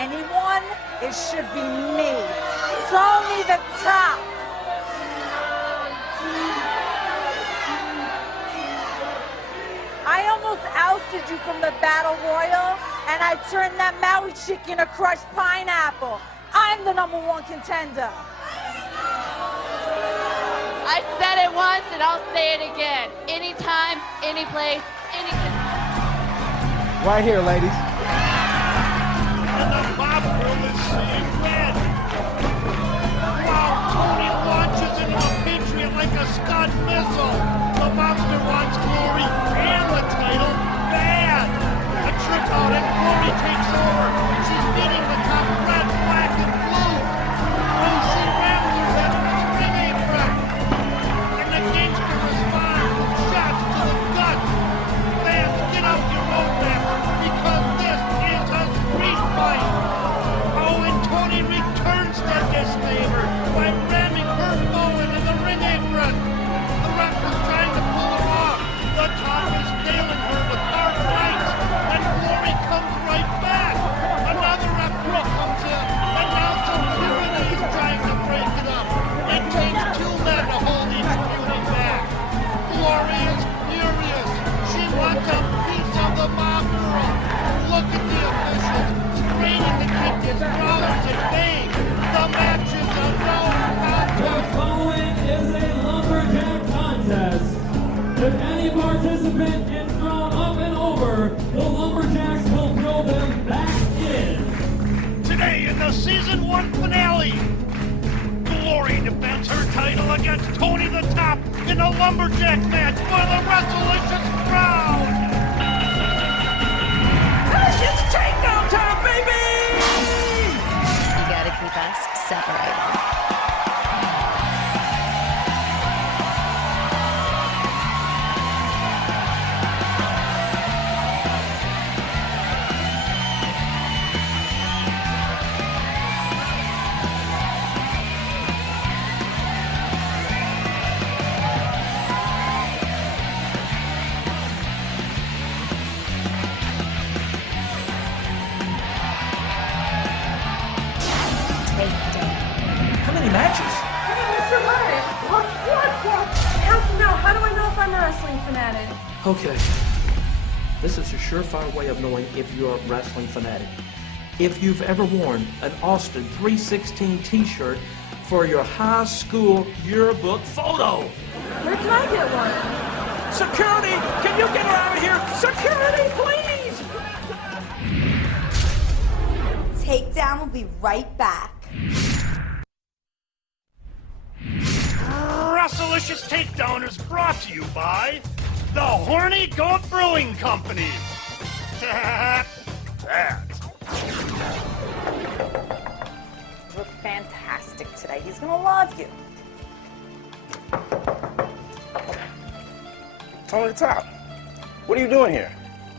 anyone, it should be me. Tony the Top. I almost ousted you from the Battle Royal, and I turned that Maui chick into crushed pineapple. I'm the #1 contender. I said it once, and I'll say it again. Anytime, any place, any... Right here, ladies. And the Bob Girl is seeing red. Wow, Tony launches into a Patriot like a Scud missile. The Mobster wants Glory and the title bad. A trick out and Glory takes over. She's beating the Top red, black, and blue. Oh, she rams her head into the ring apron. And the gangster responds with shots to the gut. Fans, get out your own back because this is a street fight. Oh, and Tony returns that disfavor by ramming her forward in the ring apron. The ref is trying to pull him off. The Top is nailing her with hard rights, and Glory comes right back. Another referee comes in, and now security is trying to break it up. It takes 2 men to hold each beauty back. Glory is furious. She wants a piece of the Mob Girl. Look at the officials straining to keep these brawlers at bay. The match is a no contest. The following is a lumberjack contest. If any participant is thrown up and over, the lumberjacks will throw them back in. Today in the season 1 finale, Glory defends her title against Tony the Top in a lumberjack match for the Wrestlicious crowd. It's takedown time, baby! You gotta keep us separated. How many matches? Mr. Ryan, how do I know if I'm a wrestling fanatic? Okay. This is a surefire way of knowing if you're a wrestling fanatic. If you've ever worn an Austin 316 t-shirt for your high school yearbook photo. Where can I get one? Security! Can you get her out of here? Security, please! Takedown will be right back. Wrestlicious Takedown is brought to you by the Horny Goat Brewing Company. That. You look fantastic today. He's gonna love you. Tony Top, what are you doing here?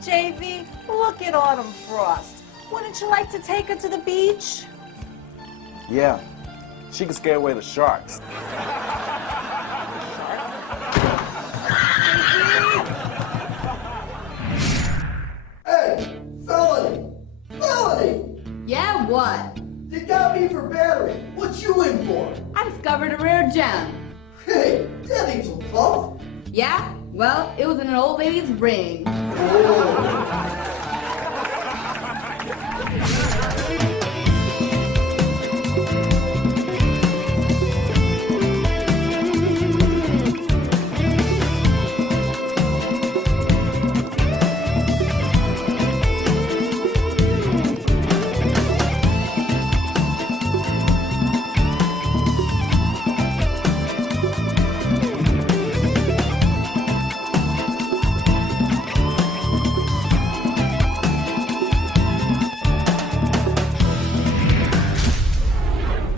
JV, look at Autumn Frost. Wouldn't you like to take her to the beach? Yeah, she can scare away the sharks. Hey, felony! Felony! Yeah, what? You got me for battery. What you in for? I discovered a rare gem. Hey, that ain't so tough. Yeah? Well, it was in an old lady's ring. Oh.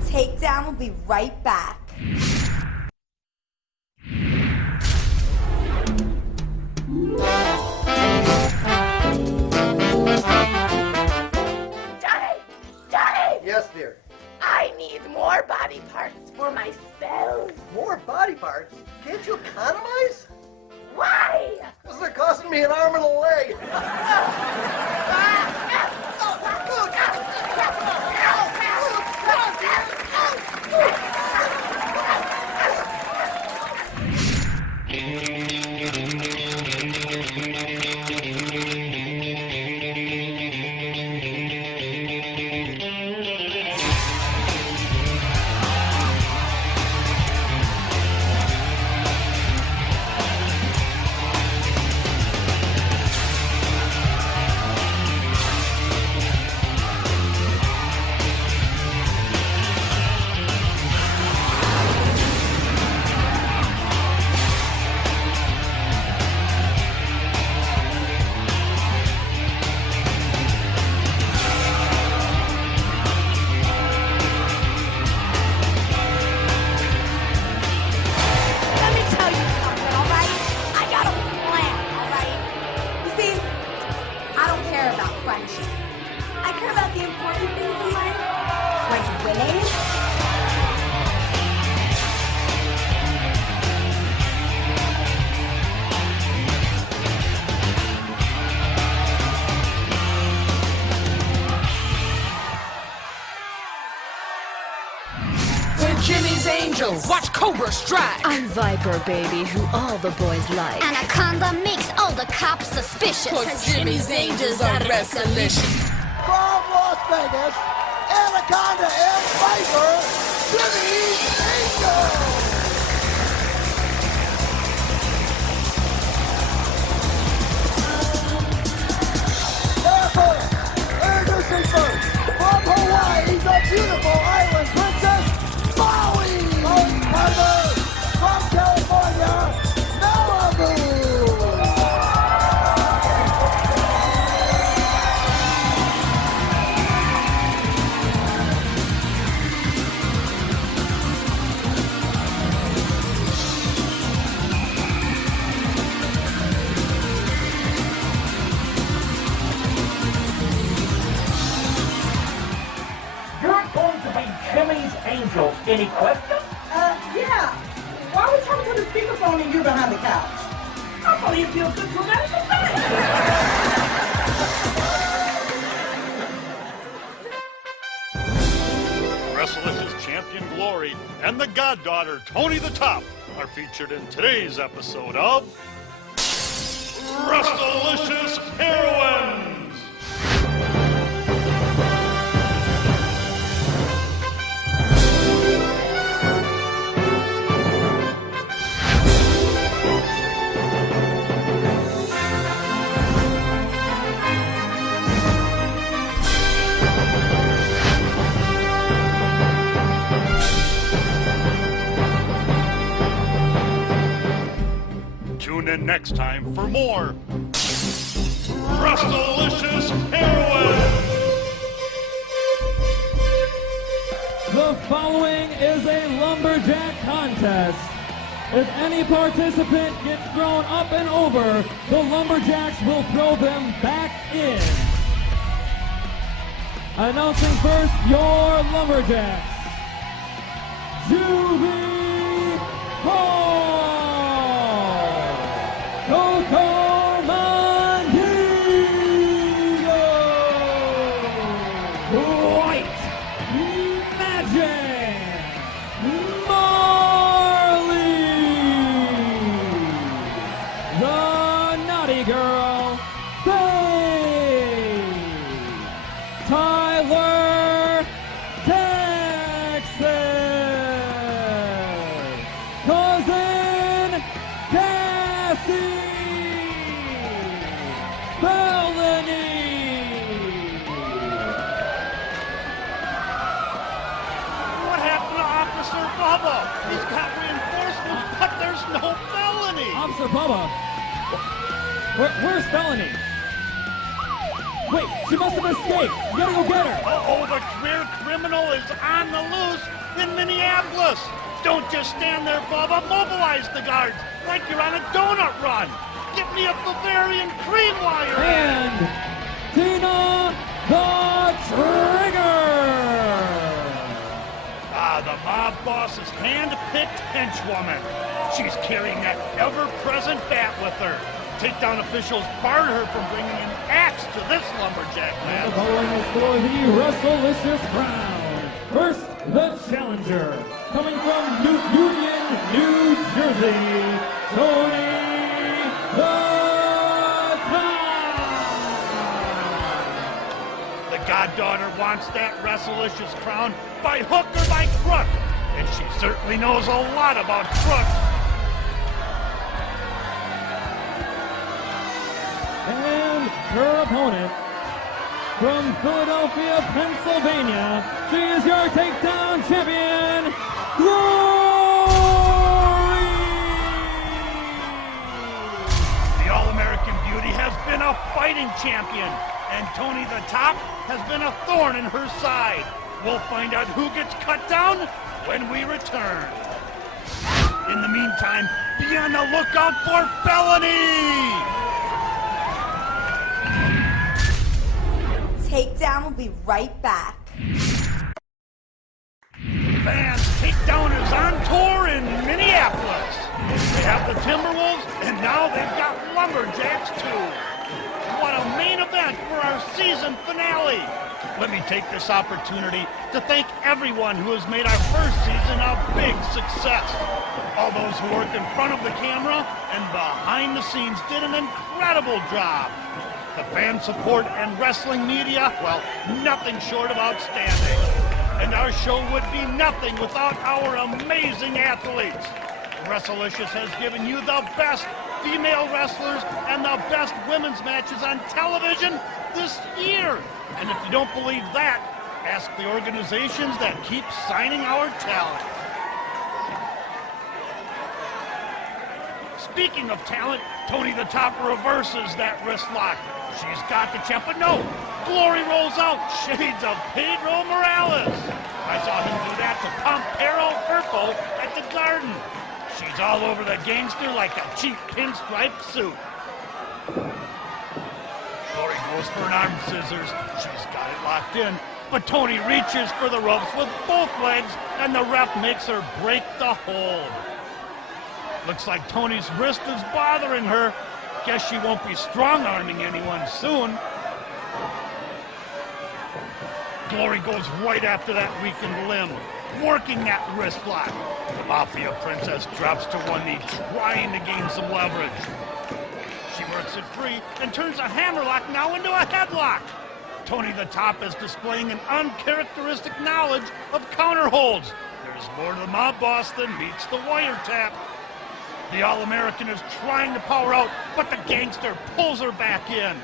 Takedown will be right back. Johnny! Yes, dear. I need more body parts for my spells. More body parts? Can't you economize? Why? Because they're costing me an arm and a leg. Jimmy's Angels. Watch Cobra strike. I'm Viper, baby, who all the boys like. Anaconda makes all the cops suspicious. Cause Jimmy's Angels are Wrestlicious. From Las Vegas, Anaconda and Viper, Jimmy's Angels! Introducing first, from Hawaii, the beautiful island princess, Maui! Maui Carter, from California, Malibu! Jimmy's Angels. Any questions? Yeah. Why are we talking to the speakerphone and you're behind the couch? I thought you feel good for that. Wrestlicious champion Glory and the goddaughter Tony the Top are featured in today's episode of Wrestlicious Heroines. Tune in next time for more Wrestlicious Heroines! The following is a lumberjack contest. If any participant gets thrown up and over, the lumberjacks will throw them back in. Announcing first your lumberjacks. Juby Hall! Coco Mandingo! White Magic! Marley! The Naughty Girl! Faye! Tyler! Texas! Cousin Cassie! What happened to Officer Bubba? He's got reinforcements, but there's no felony. Officer Bubba? Where's Felony? Wait, she must have escaped. You gotta go get her. Oh, the career criminal is on the loose in Minneapolis. Don't just stand there, Bubba. Mobilize the guards like you're on a donut run. Give me a Bavarian cream wire. And Tina the Trigger. The mob boss's hand-picked henchwoman. She's carrying that ever-present bat with her. Takedown officials barred her from bringing an axe to this lumberjack The match. following is for the Wrestlicious crown. First, the challenger, coming from Union, New Jersey, Tony the Top. The goddaughter wants that Wrestlicious crown by hook or by crook, and she certainly knows a lot about crooks. And her opponent, from Philadelphia, Pennsylvania, she is your takedown champion, Glory! The All-American Beauty has been a fighting champion, and Tony the Top has been a thorn in her side. We'll find out who gets cut down when we return. In the meantime, be on the lookout for Felony! Takedown will be right back. Fans, Takedown is on tour in Minneapolis. They have the Timberwolves, and now they've got Lumberjacks too. What a main event for our season finale. Let me take this opportunity to thank everyone who has made our first season a big success. All those who work in front of the camera and behind the scenes did an incredible job. The fan support and wrestling media, well, nothing short of outstanding. And our show would be nothing without our amazing athletes. Wrestlicious has given you the best female wrestlers and the best women's matches on television this year. And if you don't believe that, ask the organizations that keep signing our talent. Speaking of talent, Tony the Top reverses that wrist lock. She's got the champ, but no! Glory rolls out, shades of Pedro Morales. I saw him do that to Pompero Firpo at the Garden. She's all over the gangster like a cheap pinstripe suit. Glory goes for an arm scissors. She's got it locked in, but Tony reaches for the ropes with both legs, and the ref makes her break the hold. Looks like Tony's wrist is bothering her. Guess she won't be strong-arming anyone soon. Glory goes right after that weakened limb, working that wrist lock. The Mafia Princess drops to one knee, trying to gain some leverage. She works it free and turns a hammerlock now into a headlock. Tony the Top is displaying an uncharacteristic knowledge of counter holds. There's more to the mob boss than meets the wiretap. The All-American is trying to power out, but the gangster pulls her back in.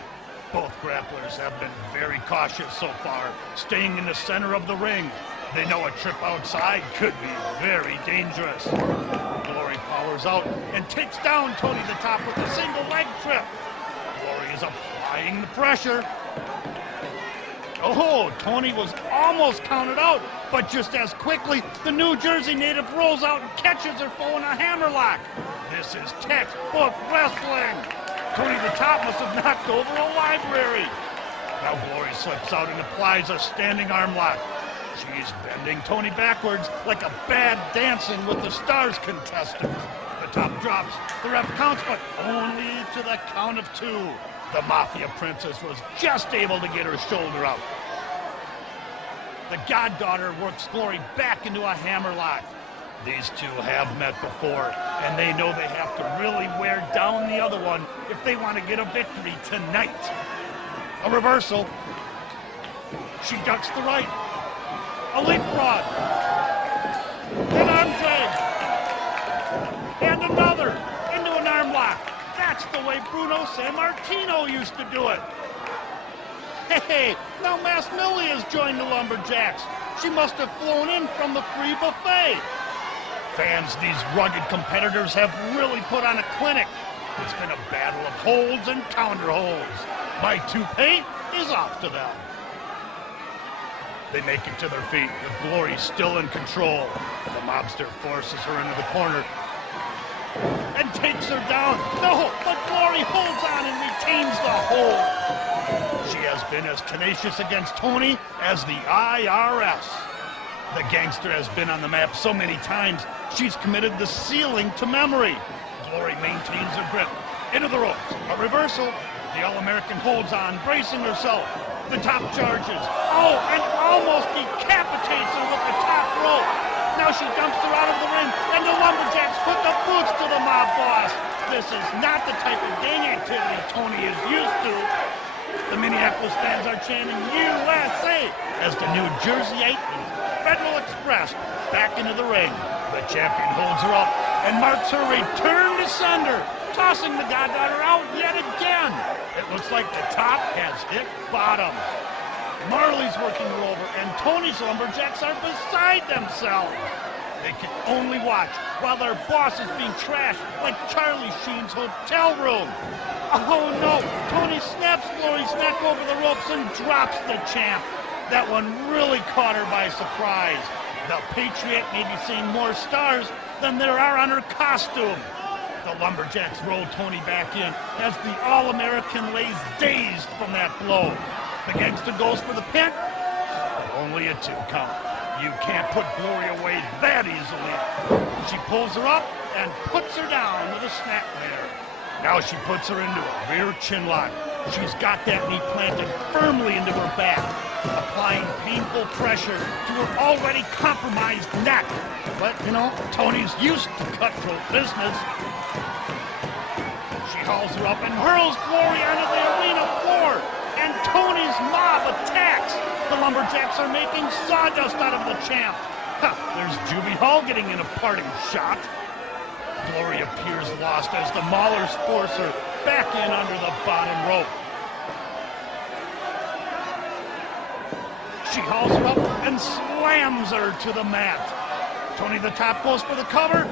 Both grapplers have been very cautious so far, staying in the center of the ring. They know a trip outside could be very dangerous. Glory powers out and takes down Tony the Top with a single leg trip. Glory is applying the pressure. Oh, Tony was almost counted out, but just as quickly, the New Jersey native rolls out and catches her foe in a hammerlock. This is textbook wrestling. Tony the Top must have knocked over a library. Now Glory slips out and applies a standing arm lock. She's bending Tony backwards like a bad Dancing with the Stars contestant. The Top drops, the ref counts, but only to the count of two. The Mafia Princess was just able to get her shoulder out. The Goddaughter works Glory back into a hammerlock. These two have met before, and they know they have to really wear down the other one if they want to get a victory tonight. A reversal. She ducks the right. A leapfrog. An arm drag. And another into an arm lock. That's the way Bruno Sammartino used to do it. Hey, now Mass Millie has joined the Lumberjacks. She must have flown in from the free buffet. Fans, these rugged competitors have really put on a clinic. It's been a battle of holds and counter holds. My toupee is off to them. They make it to their feet with Glory still in control. The mobster forces her into the corner and takes her down. No, but Glory holds on and retains the hold. She has been as tenacious against Tony as the IRS. The gangster has been on the map so many times, she's committed the ceiling to memory. Glory maintains her grip. Into the ropes. A reversal. The All-American holds on, bracing herself. The Top charges. Oh, and almost decapitates her with the top rope. Now she dumps her out of the ring, and the Lumberjacks put the boots to the mob boss. This is not the type of gang activity Tony is used to. The Minneapolis fans are chanting USA as the New Jerseyite Federal Express back into the ring. The champion holds her up and marks her return to sender, tossing the Goddaughter out yet again. It looks like the Top has hit bottom. Marley's working her over, and Tony's Lumberjacks are beside themselves. They can only watch while their boss is being trashed like Charlie Sheen's hotel room. Oh no, Tony snaps Glory's neck over the ropes and drops the champ. That one really caught her by surprise. The Patriot may be seeing more stars than there are on her costume. The Lumberjacks roll Tony back in as the All-American lays dazed from that blow. The gangster goes for the pin. Only a 2 count. You can't put Glory away that easily. She pulls her up and puts her down with a snapmare. Now she puts her into a rear chin lock. She's got that knee planted firmly into her back. applying painful pressure to her already compromised neck. But, you know, Tony's used to cutthroat business. She hauls her up and hurls Glory onto the arena floor, and Tony's mob attacks. The Lumberjacks are making sawdust out of the champ. There's Juby Hall getting in a parting shot. Glory appears lost as the Maulers force her back in under the bottom rope. She hauls her up and slams her to the mat. Tony the Top goes for the cover,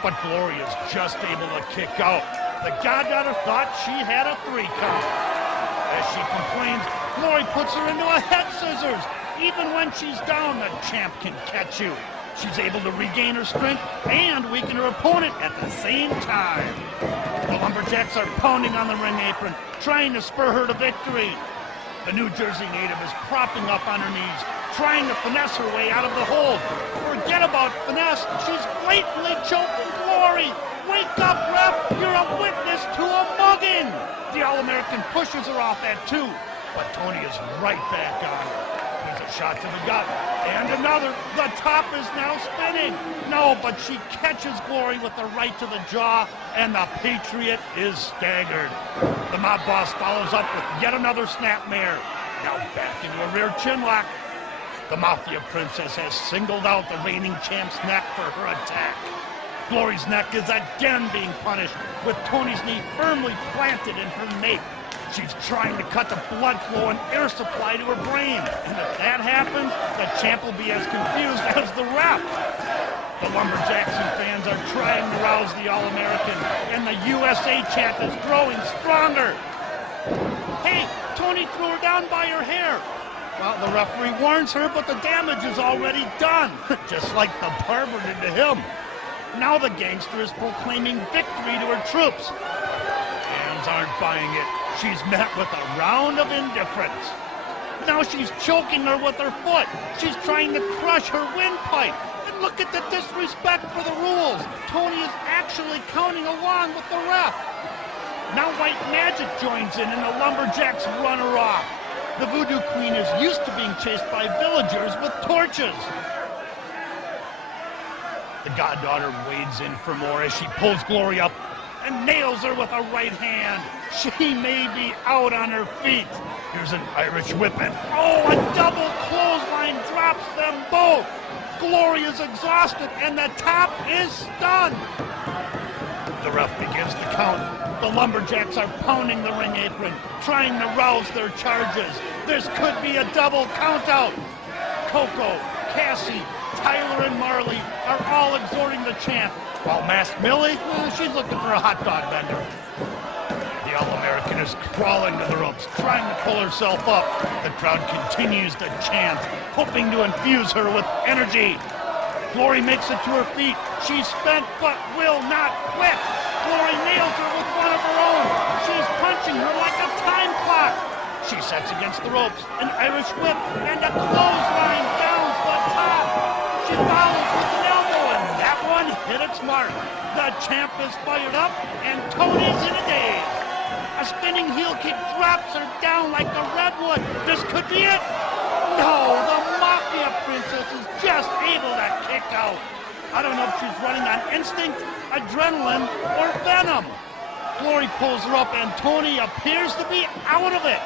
but Glory is just able to kick out. The Goddaughter thought she had a 3 count. As she complains, Glory puts her into a head scissors. Even when she's down, the champ can catch you. She's able to regain her strength and weaken her opponent at the same time. The Lumberjacks are pounding on the ring apron, trying to spur her to victory. The New Jersey native is propping up on her knees, trying to finesse her way out of the hold. Forget about finesse, she's blatantly choking Glory. Wake up, ref, you're a witness to a mugging. The All-American pushes her off at 2, but Tony is right back on her. There's a shot to the gut, and another. The top is now spinning. No, but she catches Glory with the right to the jaw, and the Patriot is staggered. The mob boss follows up with yet another snapmare. Now back into a rear chinlock. The Mafia Princess has singled out the reigning champ's neck for her attack. Glory's neck is again being punished, with Tony's knee firmly planted in her nape. She's trying to cut the blood flow and air supply to her brain. And if that happens, the champ will be as confused as the ref. The Lumberjacks and fans are trying to rouse the All-American, and the USA champ is growing stronger. Hey, Tony threw her down by her hair. Well, the referee warns her, but the damage is already done, just like the barber did to him. Now the gangster is proclaiming victory to her troops. Fans aren't buying it. She's met with a round of indifference. Now she's choking her with her foot. She's trying to crush her windpipe. And look at the disrespect for the rules. Tony is actually counting along with the ref. Now White Magic joins in and the Lumberjacks run her off. The Voodoo Queen is used to being chased by villagers with torches. The Goddaughter wades in for more as she pulls Glory up and nails her with a right hand. She may be out on her feet. Here's an Irish whip and a double clothesline drops them both. Glory is exhausted and the top is stunned. The ref begins to count. The Lumberjacks are pounding the ring apron, trying to rouse their charges. This could be a double countout. Coco, Cassie, Tyler, and Marley are all exhorting the champ, while Masked Millie, she's looking for a hot dog vendor. The All-American is crawling to the ropes, trying to pull herself up. The crowd continues to chant, hoping to infuse her with energy. Glory makes it to her feet. She's spent but will not quit. Glory nails her with one of her own. She's punching her like a time clock. She sets against the ropes, an Irish whip, and a clothesline downs the top. She follows with an elbow, and that one hit its mark. The champ is fired up, and Tony's in a daze. A spinning heel kick drops her down like a redwood. This could be it. No, the Mafia Princess is just able to kick out. I don't know if she's running on instinct, adrenaline, or venom. Glory pulls her up, and Tony appears to be out of it.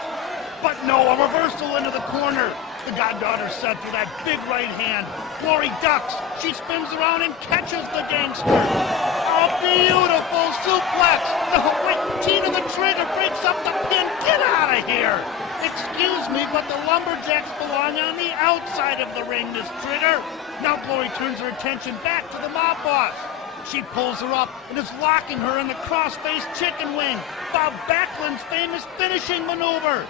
But no, a reversal into the corner. The Goddaughter set for that big right hand. Glory ducks. She spins around and catches the gangster. A beautiful suplex. No, wait, Tina the Traitor breaks up the pin. Get out of here. Excuse me, but the Lumberjacks belong on the outside of the ring, Miss Trigger. Now Glory turns her attention back to the mob boss. She pulls her up and is locking her in the cross-face chicken wing, Bob Backlund's famous finishing maneuver.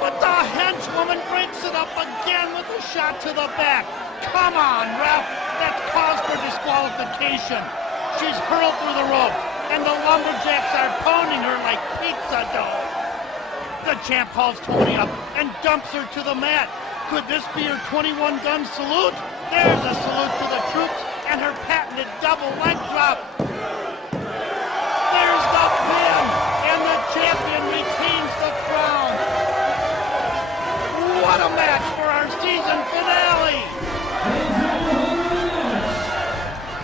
But the henchwoman breaks it up again with a shot to the back. Come on, ref. That's cause for disqualification. She's hurled through the ropes, and the Lumberjacks are pounding her like pizza dough. The champ hauls Tony up and dumps her to the mat. Could this be her 21-gun salute? There's a salute to the troops and her patented double leg drop. There's the pin, and the champion retains the crown. What a match for our season finale!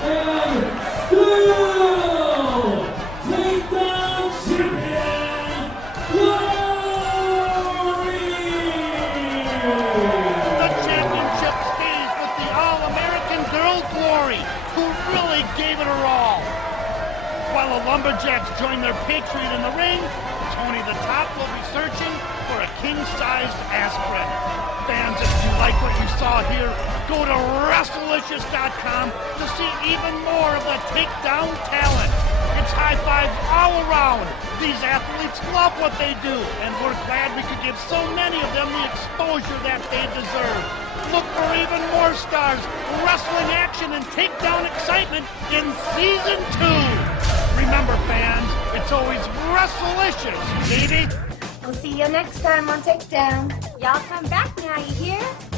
And still takedown champion, Glory! The championship stays with the All-American girl Glory, who really gave it her all. While the Lumberjacks join their Patriot in the ring, Tony the Top will be searching for a king-sized aspirin. Fans, if you like what you saw here, go to Wrestlicious.com to see even more of the takedown talent. It's high fives all around. These athletes love what they do, and we're glad we could give so many of them the exposure that they deserve. Look for even more stars, wrestling action, and takedown excitement in Season 2. Remember, fans, it's always Wrestlicious, baby. We'll see you next time on Takedown. Y'all come back now, you hear?